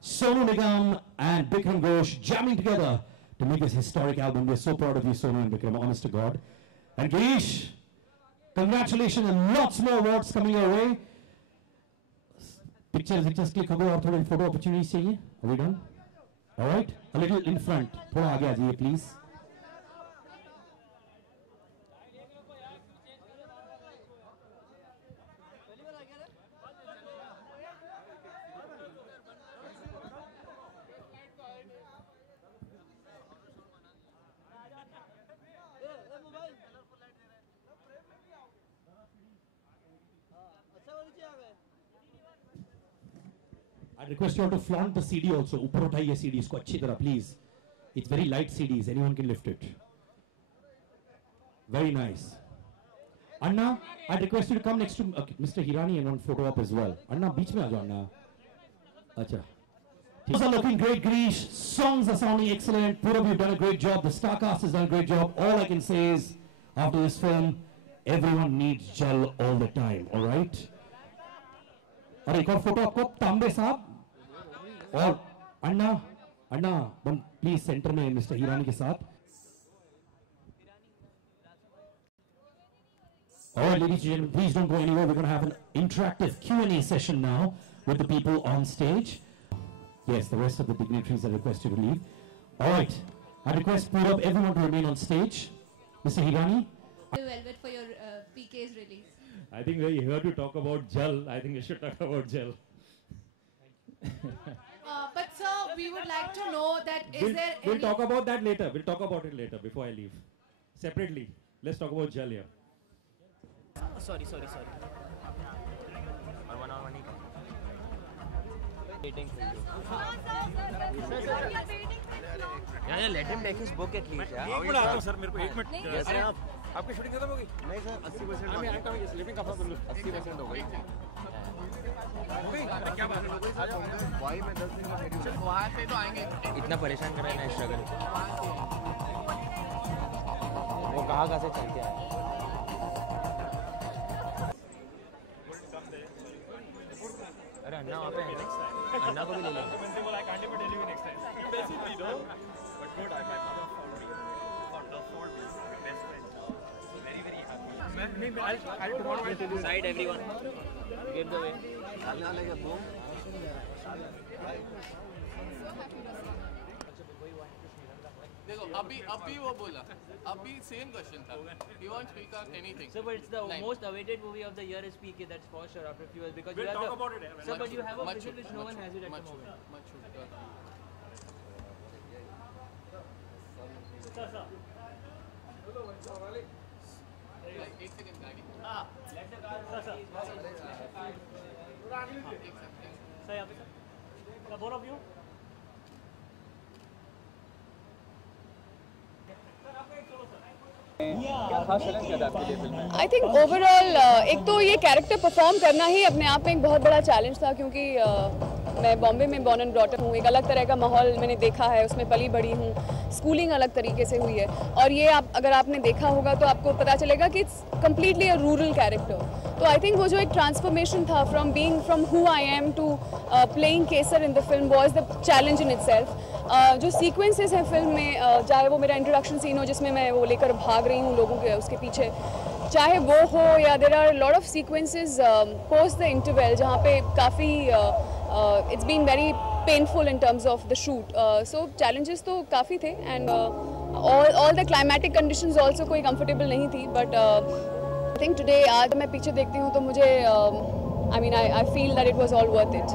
Sonu Nigam and Bikram Ghosh jamming together. to make this historic album. We're so proud of you, Sonu and Vikram, honest to God. And Girish, congratulations and lots more awards coming your way. Pictures click hoga aur thoda photo opportunities chahiye. Are we done? All right, a little in front. Thoda aage aa jaiye, please. I request you all to flaunt the CD also. Upar uthaiye CDs ko अच्छी तरह, please. It's very light CDs. Anyone can lift it. Very nice. Anna, I request you to come next to Mr. Hirani and one photo up as well. Anna, beach mein aa jao, Anna. Acha. Things are looking great, Girish. Songs are sounding excellent. Purab, you've done a great job. The star cast has done a great job. All I can say is, after this film, everyone needs Jal all the time. All right? और एक और फोटो आपको तांबे साहब और अन्ना प्लीज सेंटर में मिस्टर हिरानी के साथ. All right, ladies and gentlemen, please don't go anywhere. We're going to have an interactive Q&A session now with the people on stage. Yes, the rest of the dignitaries are requested to leave. All right, I request Purab, everyone to remain on stage. Mr. Hirani. Velvet for your PK's release. I think we're here to talk about Jal. I think we should talk about Jal. But sir, we would like to know that We'll talk about that later. We'll talk about it later before I leave. Separately. Let's talk about Jal here. Sorry. Waiting for you. Yeah, let him take his book at least. एक मिनट आता हूँ सर, मेरे को एक मिनट. Yes, sir. आपकी शूटिंग खत्म हो गई? नहीं सर, 80% I'm sleeping कब कर लूँ? 80% हो गई। क्या बात है? वाई में 10 दिन का शेड्यूल। वहाँ से तो आएंगे। इतना परेशान कर रहे हैं ना स्ट्रगल। वो कहाँ से चल के आए? अरे अन्ना वहाँ पे है। अन्ना को भी ले लेंगे। I'll side everyone. Get the way. देखो अभी वो बोला अभी सेम क्वेश्चन था. You won't speak on anything. So, but it's the most awaited movie of the year is PK. That's for sure after a few years because we'll you have talk about it. So, but you have a vision which no one has it at the moment. एक सेकंड गाड़ी. Let the car. Sir, यहाँ पे sir. Both of you. I think overall एक तो ये कैरेक्टर परफॉर्म करना ही अपने आप में एक बहुत बड़ा चैलेंज था क्योंकि मैं बॉम्बे में बॉर्न एंड ब्रॉट अप हूँ. एक अलग तरह का माहौल मैंने देखा है, उसमें पली बड़ी हूँ, स्कूलिंग अलग तरीके से हुई है और ये अगर आपने देखा होगा तो आपको पता चलेगा कि it's completely a rural character. तो आई थिंक वो जो एक ट्रांसफॉर्मेशन था from who I am to playing Kesar in the film was the challenge in itself. जो सीक्वेंसेस हैं फिल्म में, चाहे वो मेरा इंट्रोडक्शन सीन हो जिसमें मैं वो लेकर भाग रही हूँ लोगों के उसके पीछे, चाहे वो हो या there are lot of sequences post the interval जहाँ पे काफ़ी it's been very painful in terms of the shoot. So challenges तो काफ़ी थे and all the climatic conditions also कोई कंफर्टेबल नहीं थी. बट आई थिंक टुडे आज मैं पिक्चर देखती हूँ तो मुझे I feel that it was all worth it.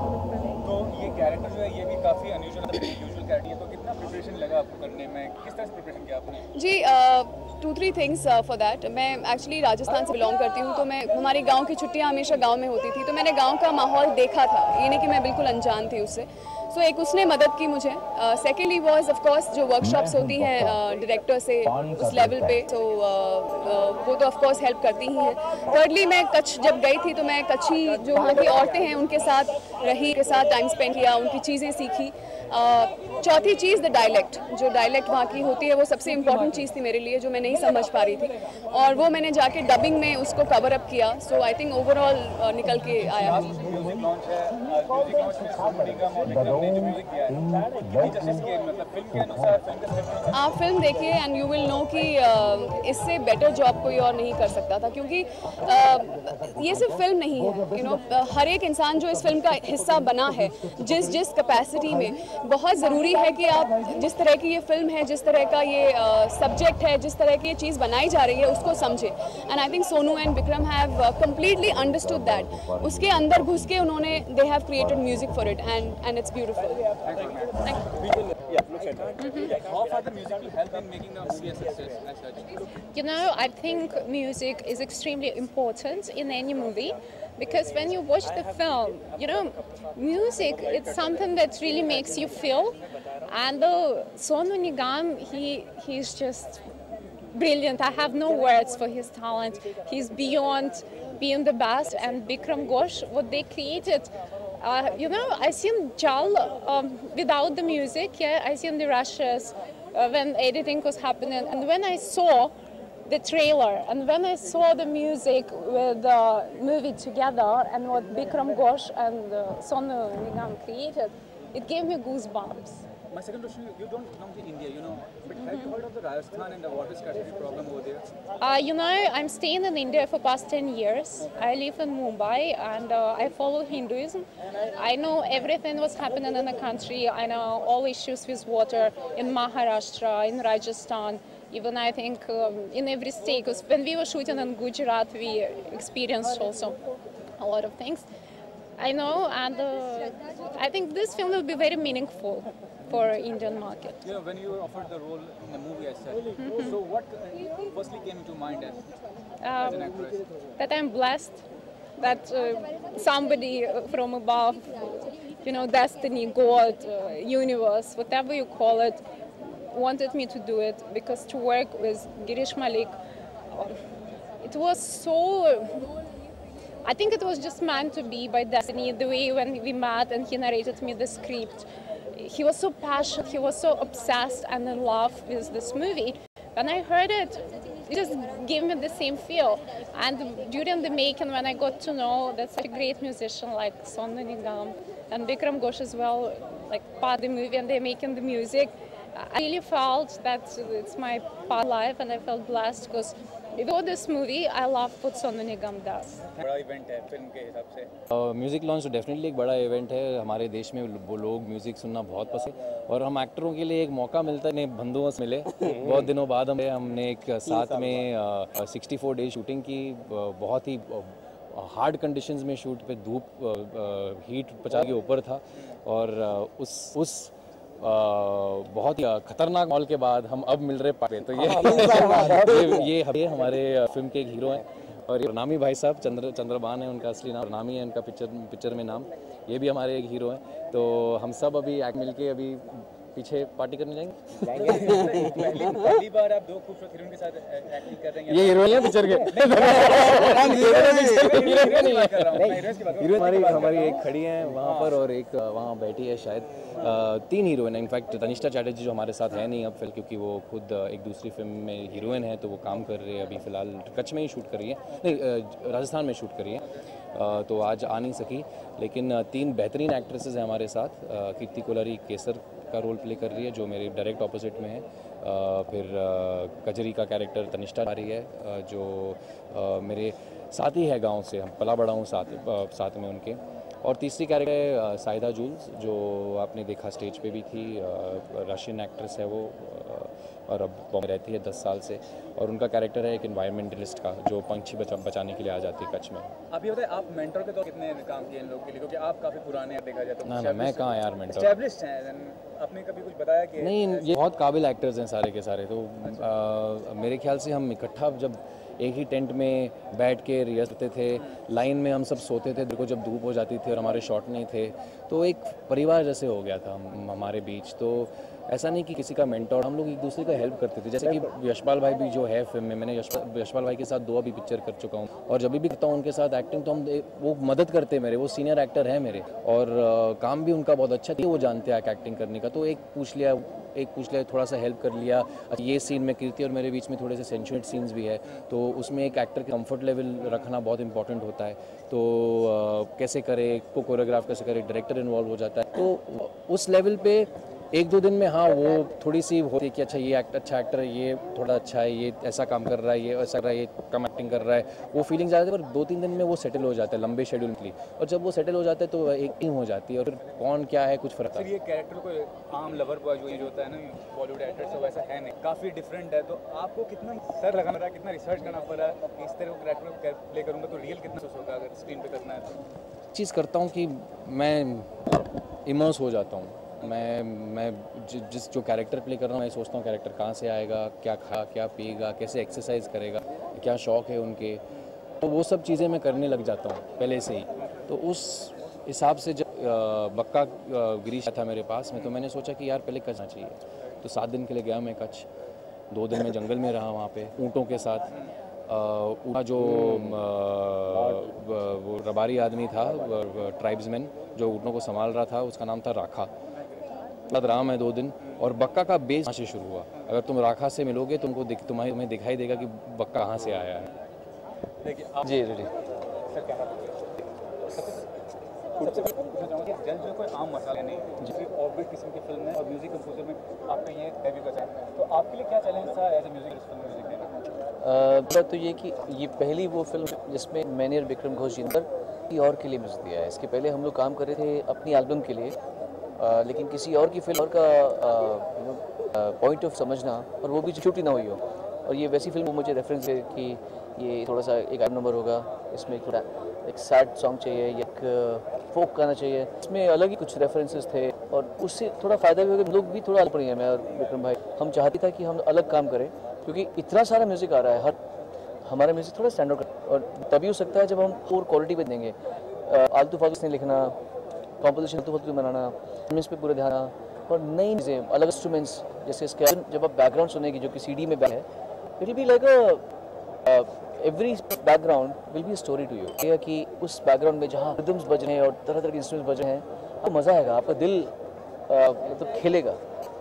तो ये कैरेक्टर जो है ये भी काफ़ी अनयूजुअल कैरेक्टर है, तो कितना प्रिपरेशन लगा आपको करने में, किस तरह से प्रिपरेशन किया आपने? जी 2-3 थिंग्स फॉर दैट. मैं एक्चुअली राजस्थान से बिलोंग करती हूँ तो मैं हमारी गांव की छुट्टियाँ हमेशा गांव में होती थी तो मैंने गांव का माहौल देखा था, ये नहीं कि मैं बिल्कुल अनजान थी उससे. सो एक उसने मदद की मुझे. सेकेंडली वॉज ऑफकोर्स जो वर्कशॉप्स होती हैं डायरेक्टर से उस लेवल पे, तो वो तो ऑफकोर्स हेल्प करती ही हैं. थर्डली मैं कच्छ जब गई थी तो मैं कच्छी जो वहाँ की औरतें हैं उनके साथ रही, उनके साथ टाइम स्पेंड किया, उनकी चीज़ें सीखी. चौथी चीज़ द डायलेक्ट, जो डायलेक्ट वहाँ की होती है वो सबसे इम्पोर्टेंट चीज़ थी मेरे लिए, जो मैं नहीं समझ पा रही थी, और वो मैंने जाके डबिंग में उसको कवर अप किया। सो आई थिंक ओवरऑल निकल के आया। आप फिल्म देखिए एंड यू विल नो कि इससे बेटर जॉब कोई और नहीं कर सकता था, क्योंकि ये सिर्फ फिल्म नहीं है, यू नो, हर एक इंसान जो इस फिल्म का हिस्सा बना है जिस कैपेसिटी में, बहुत ज़रूरी है कि आप जिस तरह की ये फिल्म है, जिस तरह का ये सब्जेक्ट है, जिस तरह की ये चीज़ बनाई जा रही है उसको समझे। And I think Sonu and Vikram have completely understood that. उसके अंदर घुस के उन्होंने they have created music for it and it's beautiful. You know, I think music is extremely important in any movie, because when you watch the film, you know, music, it's something that really makes you feel. And Sonu Nigam, he's just brilliant. I have no words for his talent. He's beyond being the best. And Bikram Ghosh, what they created, you know, I seen Jal without the music. Yeah, I seen the rushes when editing was happening, and when I saw the trailer and when I saw the music with the movie together and what Bikram Ghosh and Sonu Nigam created, it gave me goosebumps. My second question, you don't belong to India, you know, but have you heard of the Rajasthan and the water scarcity problem over there? You know, I'm staying in India for past 10 years. I live in Mumbai and I follow Hinduism. I know everything what's happening in the country. I know all issues with water in Maharashtra, in Rajasthan, even I think in every state. Because when we were shooting in Gujarat, we experienced also a lot of things. I know, and I think this film will be very meaningful for Indian market. You know, when you were offered the role in the movie, I said, so what firstly came into mind as an actress? That I'm blessed, that somebody from above, you know, destiny, God, universe, whatever you call it, wanted me to do it, because to work with Girish Malik, it was so, I think it was just meant to be by destiny. The way when we met and he narrated me the script, he was so passionate, he was so obsessed and in love with this movie. When I heard it, it just gave me the same feel. And during the making, when I got to know that such a great musician like Sonu Nigam and Bikram Ghosh as well, like part of the movie and they're making the music, I really felt that it's my part of life, and I felt blessed because before this movie, I love what Sonu Nigam does. बड़ा इवेंट है फिल्म के हिसाब से। म्यूज़िक लॉन्च तो डेफिनेटली एक बड़ा इवेंट है। हमारे देश में वो लोग म्यूज़िक सुनना बहुत पसंद, और हम एक्टरों के लिए एक मौका मिलता है। बंधुओं से मिले बहुत दिनों बाद हमने एक साथ में 64 डेज शूटिंग की। बहुत ही हार्ड कंडीशंस में शूट पे, धूप हीट 50 के ऊपर था, और उस बहुत ही खतरनाक मॉल के बाद हम अब मिल रहे पाए। तो ये हमारे फिल्म के एक हीरो हैं, और ये प्रणामी भाई साहब, चंद्रबान है उनका असली नाम, प्रणामी है उनका पिक्चर में नाम। ये भी हमारे एक हीरो हैं। तो हम सब अभी मिल के अभी पीछे पार्टी करने जाएंगे। पहली बार आप दो खूबसूरत हीरोइन के साथ एक्टिंग कर रहे हैं। ये हीरोइन है पिक्चर के। हीरोइन हमारी एक खड़ी है वहाँ पर, और एक वहाँ बैठी है शायद। 3 हीरोइन है इनफैक्ट। तनिष्ठा चैटर्जी जो हमारे साथ है नहीं अब फिलहाल, क्योंकि वो खुद एक दूसरी फिल्म में हीरोइन है, तो वो काम कर रही है अभी फ़िलहाल कच्छ में ही शूट कर रही है, नहीं राजस्थान में शूट कर रही है। तो आज आ नहीं सकी, लेकिन 3 बेहतरीन एक्ट्रेसेस हैं हमारे साथ। कीर्ति कोलारी केसर का रोल प्ले कर रही है, जो मेरे डायरेक्ट ऑपोजिट में है। फिर कजरी का कैरेक्टर तनिष्ठा आ रही है, जो मेरे साथ ही है, गांव से हम पला बड़ा हूँ साथ में उनके। और तीसरी कैरेक्टर साइदा जूल्स, जो आपने देखा स्टेज पे भी थी। रशियन एक्ट्रेस है वो, और अब बॉम्बे रहती है 10 साल से, और उनका कैरेक्टर है एक एनवायरमेंटलिस्ट का, जो पंछी बचाने के लिए आ जाती है कच्छ में। आप ये बताइए, आप मेंटर के तौर कितने काम किए इन लोगों के लिए, क्योंकि आप काफ़ी पुराने हैं देखा जाए तो। ना मैं कहाँ यार मेंटर, एस्टैब्लिश्ड हैं। आपने कभी कुछ बताया कि नहीं, ये बहुत काबिल एक्टर्स हैं सारे के सारे। तो मेरे ख्याल से हम इकट्ठा जब एक ही टेंट में बैठ के रिहर्स करते थे, लाइन में हम सब सोते थे, देखो जब धूप हो जाती थी और हमारे शॉट नहीं थे, तो एक परिवार जैसे हो गया था हमारे बीच। तो ऐसा नहीं कि किसी का मेंटोर, हम लोग एक दूसरे का हेल्प करते थे। जैसे कि यशपाल भाई भी जो है फिल्म में, मैंने यशपाल भाई के साथ 2 अभी पिक्चर कर चुका हूँ, और जब भी करता हूँ उनके साथ एक्टिंग तो हम वो मदद करते हैं मेरे, वो सीनियर एक्टर हैं मेरे, और काम भी उनका बहुत अच्छा है, वो जानते हैं एक्टिंग करने का। तो एक पूछ लिया, थोड़ा सा हेल्प कर लिया। ये सीन में कीर्ति और मेरे बीच में थोड़े से सेंचुरेट सीन्स भी है, तो उसमें एक एक्टर का कंफर्ट लेवल रखना बहुत इंपॉर्टेंट होता है। तो कैसे करे, को कोरियोग्राफ कैसे करे, डायरेक्टर इन्वॉल्व हो जाता है। तो उस लेवल पे 1-2 दिन में हाँ वो थोड़ी सी होती है कि अच्छा ये अच्छा एक्टर है, ये थोड़ा अच्छा है, ये ऐसा काम कर रहा है, ये ऐसा कर रहा है, ये कम एक्टिंग कर रहा है, वो फीलिंग ज़्यादा है। पर 2-3 दिन में वो सेटल हो जाता है लंबे शेड्यूल के लिए, और जब वो सेटल हो जाता है तो एक टीम हो जाती है, और फिर कौन क्या है कुछ फर्क। फिर ये कैरेक्टर को आम लवर बॉय जो होता है ना बॉलीवुड एक्टर से, वैसा है नहीं, काफ़ी डिफरेंट है। तो आपको कितना सर लगाना पड़ा, कितना रिसर्च करना पड़ा, इस तरह का कैरेक्टर प्ले करूँगा तो रियल कितना सोच होगा अगर स्क्रीन पर करना है तो? चीज़ करता हूँ कि मैं इमर्स हो जाता हूँ। मैं जिस जो कैरेक्टर प्ले कर रहा हूँ, मैं सोचता हूँ कैरेक्टर कहाँ से आएगा, क्या खा क्या पिएगा, कैसे एक्सरसाइज करेगा, क्या शौक़ है उनके, तो वो सब चीज़ें मैं करने लग जाता हूँ पहले से ही। तो उस हिसाब से जब बक्का गिरीश था मेरे पास में, तो मैंने सोचा कि यार पहले करना चाहिए। तो 7 दिन के लिए गया मैं कच्छ, 2 दिन में जंगल में रहा वहाँ पे ऊँटों के साथ। जो वो रबारी आदमी था, ट्राइब्समैन जो ऊँटों को संभाल रहा था, उसका नाम था राखा। रहा मैं 2 दिन, और बक्का का बेस कहाँ से शुरू हुआ। अगर तुम राखा से मिलोगे तुमको तुम्हें दिखाई देगा कि बक्का कहाँ से आया है। जी जी सबसे पहले पूछना चाहूँगा कि जल जो कोई आम मसाला नहीं, जिसकी ऑफबीट किस्म की फिल्म है और म्यूजिक कंपोजर में आपका ये डेब्यू कर रहा है, तो आपके लिए क्या चैलेंज था एज ए म्यूजिक म्यूजिक देना? तो ये कि ये पहली वो फिल्म जिसमें मैंने और विक्रम घोष जी की और के लिए म्यूजिक दिया है। इसके पहले हम लोग काम कर रहे थे अपनी एल्बम के लिए, लेकिन किसी और की फिल्म और का पॉइंट ऑफ समझना, और वो भी छुट्टी ना हुई हो। और ये वैसी फिल्म मुझे रेफरेंस है कि ये थोड़ा सा एक आइटम नंबर होगा, इसमें थोड़ा एक सैड सॉन्ग चाहिए, एक फोक गाना चाहिए, इसमें अलग ही कुछ रेफरेंसेस थे, और उससे थोड़ा फ़ायदा भी होगा। लोग भी थोड़ा अलग है, मैं और विक्रम भाई हम चाहते था कि हम अलग काम करें, क्योंकि इतना सारा म्यूज़िक आ रहा है, हमारा म्यूज़िक थोड़ा स्टैंडर्ड कर, और तभी हो सकता है जब हम और क्वालिटी पे देंगे। आलतू फालतू से लिखना, कॉम्पोजिशन आलतू फालतू बनाना, इस पे पूरे ध्यान, और नई चीज़ें, अलग इंस्ट्रूमेंट्स, जैसे इसके जब आप बैकग्राउंड सुनेगी जो कि CD में बैक है, it will be like every background will be story to you. यह कि उस बैकग्राउंड में जहाँ रिदम्स बज रहे हैं और तरह तरह के इंस्ट्रूमेंट्स बज रहे हैं, आपको मज़ा आएगा, आपका दिल मतलब खेलेगा।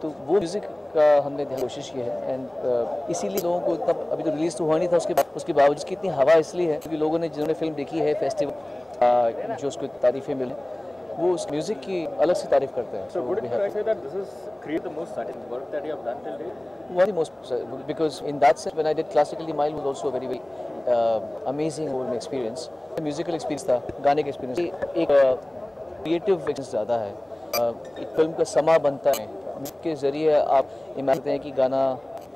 तो वो म्यूज़िक का हमने कोशिश की है, एंड इसीलिए लोगों को इतना, अभी तो रिलीज़ तो हुआ नहीं था, उसके बावजूद की इतनी हवा इसलिए है क्योंकि लोगों ने जिन्होंने फिल्म देखी है फेस्टिवल जो उसको तारीफ़ें मिले, वो उस म्यूज़िक की अलग से तारीफ़ करते हैं। So would it be right to say that this is create the most satisfying work that you have done till date? One of the most, because in that sense when I did Classically Mild was also a very amazing whole experience, musical experience था, गाने का experience, एक creative experience ज़्यादा है। एक फिल्म का समा बनता है, इसके ज़रिए आप इमेजिन करते हैं कि गाना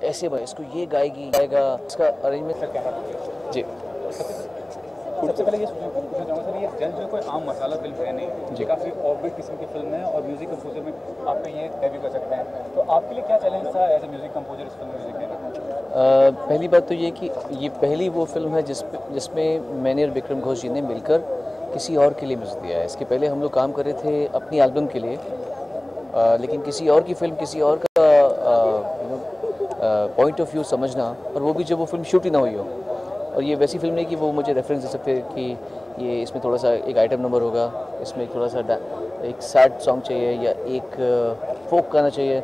ऐसे बने, इसको ये गाएगा, इसका अरेंजमेंट। जी सबसे पहले ये पूछना चाहूँगा सर, ये जल जो कोई आम मसाला फिल्म है नहीं, जी काफ़ी ऑफबीट किस्म की फिल्म है और म्यूजिक कंपोजर में आपका ये डेब्यू कर सकते हैं, तो आपके लिए क्या चैलेंज था एज ए म्यूजिक कंपोजर इस फिल्म म्यूजिक देना? पहली बात तो ये कि ये पहली वो फिल्म है जिसमें मैंने और विक्रम घोष जी ने मिलकर किसी और के लिए म्यूजिक दिया है। इसके पहले हम लोग काम कर रहे थे अपनी एल्बम के लिए, लेकिन किसी और की फिल्म, किसी और का पॉइंट ऑफ व्यू समझना, और वो भी जब वो फिल्म शूट ही ना हुई हो। और ये वैसी फिल्म नहीं कि वो मुझे रेफरेंस दे सकते कि ये इसमें थोड़ा सा एक आइटम नंबर होगा, इसमें थोड़ा सा एक सैड सॉन्ग चाहिए या एक फोक गाना चाहिए,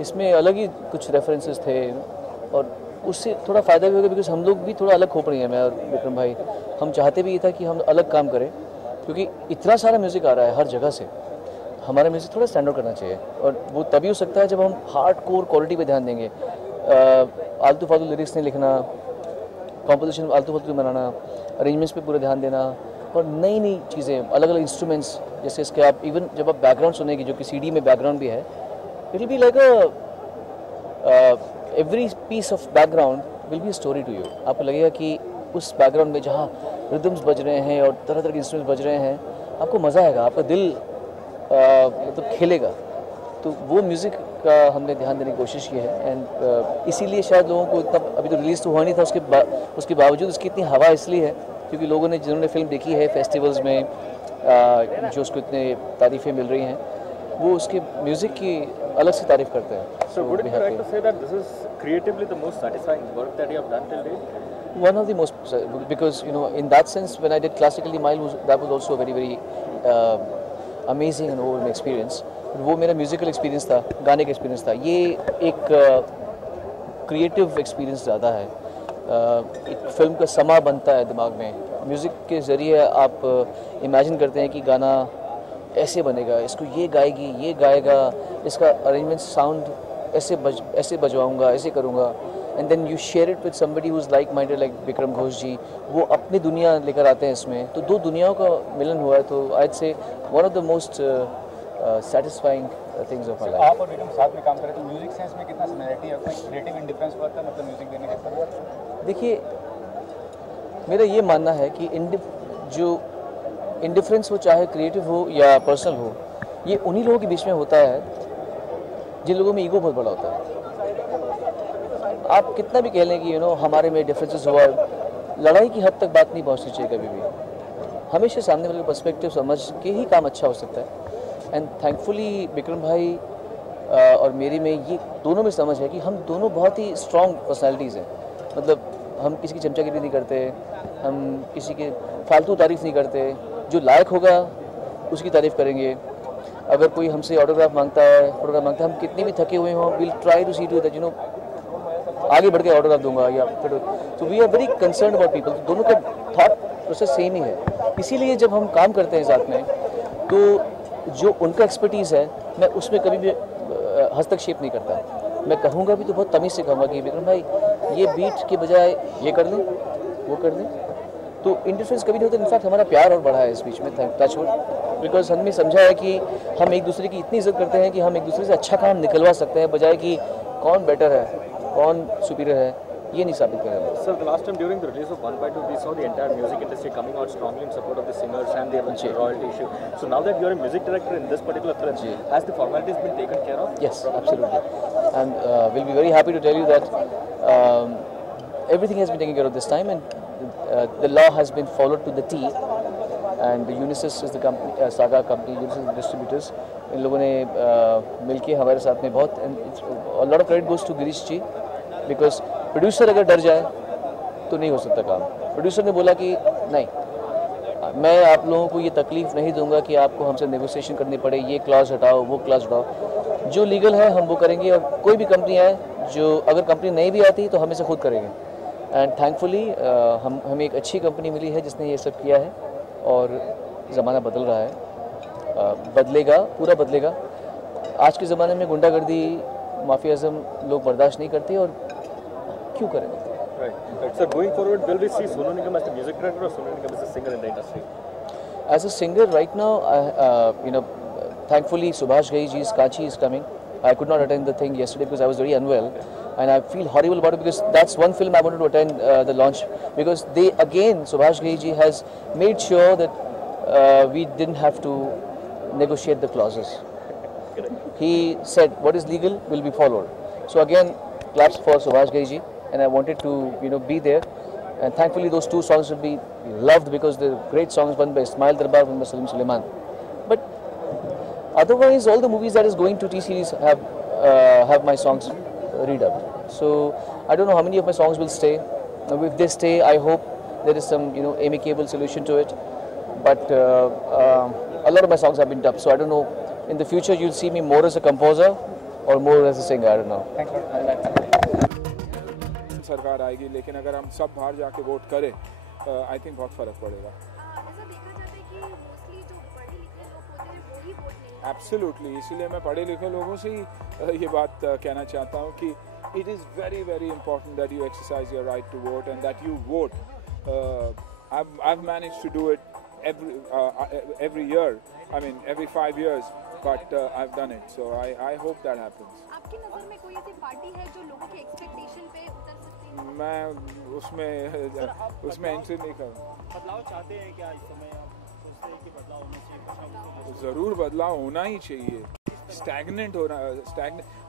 इसमें अलग ही कुछ रेफरेंसेस थे, और उससे थोड़ा फ़ायदा भी होगा बिकॉज हम लोग भी थोड़ा अलग खोप रही हैं, मैं और विक्रम भाई हम चाहते भी ये था कि हम अलग काम करें, क्योंकि इतना सारा म्यूज़िक आ रहा है हर जगह से, हमारा म्यूज़िक थोड़ा स्टैंडर्ड करना चाहिए, और वो तभी हो सकता है जब हम हार्ड कोर क्वालिटी पे ध्यान देंगे। आलतू फालतू लिरिक्स नहीं लिखना, कॉम्पोजिशन आलतू फालतू बनाना, अरेंजमेंट्स पे पूरा ध्यान देना, और नई नई चीज़ें, अलग अलग इंस्ट्रूमेंट्स, जैसे इसके आप इवन जब आप बैकग्राउंड सुनेगी जो कि CD में बैकग्राउंड भी है, it will be like every piece of background will be story to you. आपको लगेगा कि उस बैकग्राउंड में जहाँ रिदम्स बज रहे हैं और तरह तरह के इंस्ट्रूमेंट्स बज रहे हैं, आपको मज़ा आएगा, आपका दिल मतलब खेलेगा। तो वो म्यूज़िक का हमने ध्यान देने की कोशिश की है, एंड इसीलिए शायद लोगों को इतना, अभी तो रिलीज़ तो हुआ नहीं था, उसके बावजूद उसकी इतनी हवा इसलिए है क्योंकि लोगों ने जिन्होंने फिल्म देखी है फेस्टिवल्स में जो उसको इतने तारीफ़ें मिल रही हैं, वो उसके म्यूज़िक की अलग से तारीफ करते हैं. So would it be right to say that this is creatively the most satisfying work that you have done till date? One of the most, because you know, in that sense, when I did Classically Mild, that was also a very, very amazing and overwhelming experience. वो मेरा म्यूजिकल एक्सपीरियंस था, गाने का एक्सपीरियंस था. ये एक क्रिएटिव एक्सपीरियंस ज़्यादा है. एक फिल्म का समा बनता है दिमाग में. म्यूज़िक के ज़रिए आप इमेजिन करते हैं कि गाना ऐसे बनेगा, इसको ये गाएगी, ये गाएगा, इसका अरेंजमेंट साउंड ऐसे बजवाऊँगा, ऐसे करूँगा. And then you share it with somebody who is like minded, like Vikram Ghosh ji. वो अपनी दुनिया लेकर आते हैं इसमें, तो दो दुनियाओं का मिलन हुआ है. तो आई से one of the most satisfying things of my life. आप और विक्रम साथ में काम करें तो म्यूजिक सेंस में कितना सिमिलरिटी है, कोई क्रिएटिव इंडिफरेंस हुआ था मतलब म्यूजिक देने के साथ? देखिए, मेरा ये मानना है कि जो इंडिफरेंस हो, चाहे क्रिएटिव हो या पर्सनल हो, ये उन्हीं लोगों के बीच में होता है जिन लोगों में ईगो बहुत बड़ा होता है. आप कितना भी कह लें कि हमारे में डिफरेंसेस हुआ, लड़ाई की हद तक बात नहीं पहुँचनी चाहिए कभी भी. हमेशा सामने वाले पर्सपेक्टिव समझ के ही काम अच्छा हो सकता है. एंड थैंकफुली विक्रम भाई और मेरी में ये दोनों में समझ है कि हम दोनों बहुत ही स्ट्रॉन्ग पर्सनालिटीज़ हैं. मतलब हम किसी की चमचागिरी नहीं करते, हम किसी के फालतू तारीफ़ नहीं करते. जो लायक होगा उसकी तारीफ़ करेंगे. अगर कोई हमसे ऑटोग्राफ मांगता है, फोटोग्राफ मांगता है, हम कितने भी थके हुए हों, will try to see to that आगे बढ़ के ऑटोग्राफ दूंगा या फिर. तो we are very concern about people. दोनों का थॉट प्रोसेस सेम ही है. इसीलिए जब हम काम करते हैं साथ में, तो जो उनका एक्सपर्टीज़ है मैं उसमें कभी भी हस्तक्षेप नहीं करता. मैं कहूँगा भी तो बहुत तमीज़ से कहूँगा कि विक्रम भाई ये बीट के बजाय ये कर लें, वो कर लें. तो इंटरफेरेंस कभी नहीं होता. इनफैक्ट हमारा प्यार और बढ़ा है इस बीच में, टचवुड, बिकॉज हमने समझा है कि हम एक दूसरे की इतनी इज्जत करते हैं कि हम एक दूसरे से अच्छा काम निकलवा सकते हैं, बजाय कि कौन बेटर है, कौन सुपीरियर है, ये नहीं साबित करेगा. Sir, the last time during the release of 1/2, we saw the entire music industry coming out strongly in support of the singers and their royalty issue. So now that you are a music director in this particular film, has the formalities been taken care of? Yes, absolutely. And we'll be very happy to tell you that everything has been taken care of this time, and the law has been followed to the T. And the Unisys is the company, Saga company, Unisys is the distributors. इन लोगों ने मिलके हमारे साथ में बहुत, a lot of credit goes to Girish ji, because producer अगर डर जाए तो नहीं हो सकता काम. प्रोड्यूसर ने बोला कि नहीं, मैं आप लोगों को ये तकलीफ नहीं दूंगा कि आपको हमसे नेगोशिएशन करनी पड़े, ये क्लॉज हटाओ, वो क्लॉज हटाओ. जो लीगल है हम वो करेंगे. और कोई भी कंपनी आए, जो अगर कंपनी नहीं भी आती तो हम इसे खुद करेंगे. एंड थैंकफुली हमें एक अच्छी कंपनी मिली है जिसने ये सब किया है. और ज़माना बदल रहा है, बदलेगा, पूरा बदलेगा. आज के ज़माने में गुंडागर्दी, माफियाज़म लोग बर्दाश्त नहीं करते, और क्यों करेंगे? Right. So going forward, will we see Sonu Nigam as the music director or Sonu Nigam as a singer in the industry? As a singer right now, thankfully Subhash Ghai ji's Kachi is coming. I could not attend the thing yesterday because I was very unwell, and I feel horrible about it because that's one film I wanted to attend the launch, because Subhash Ghai ji has made sure that we didn't have to negotiate the clauses. He said what is legal will be followed. So again, claps for Subhash Ghai ji, and I wanted to be there, and thankfully those two songs will be loved because they're great songs, one by Ismail Darbar, one by Salim Suleiman. But otherwise, all the movies that is going to T-Series have my songs redubbed. So I don't know how many of my songs will stay. If they stay, I hope there is some amicable solution to it. But a lot of my songs have been dubbed, so I don't know. In the future, you'll see me more as a composer or more as a singer. I don't know. सरकार आएगी, लेकिन अगर हम सब बाहर जाके वोट करें, आई थिंक बहुत फ़र्क पड़ेगा. एब्सोल्युटली. इसीलिए मैं पढ़े लिखे लोगों से ही ये बात कहना चाहता हूँ कि it is very, very important that you exercise your right to vote and that you vote. I've managed to do it every year. I mean, every 5 years. But I've done it, so I hope that happens. आपकी नज़र में कोई ऐसी पार्टी है जो लोगों के एक्सपेक्टेशन पे उतर सकती है? मैं उसमें एंट्री नहीं करूँ. बदलाव चाहते हैं क्या इस समय? आप सोचते हैं कि बदलाव होना चाहिए? ज़रूर बदलाव होना ही चाहिए. स्टैग्नेंट हो रहा,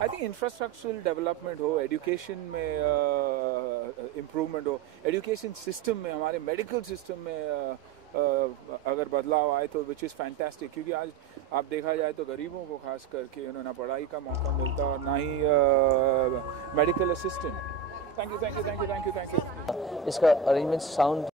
आई थिंक इंफ्रास्ट्रक्चरल डेवलपमेंट हो, एजुकेशन में इम्प्रूवमेंट हो, एजुकेशन सिस्टम में, हमारे मेडिकल सिस्टम में अगर बदलाव आए तो विच इज़ फैंटास्टिक, क्योंकि आज आप देखा जाए तो गरीबों को खास करके ना पढ़ाई का मौका मिलता और ना ही मेडिकल असिस्टेंट। Thank you. इसका अरेंजमेंट साउंड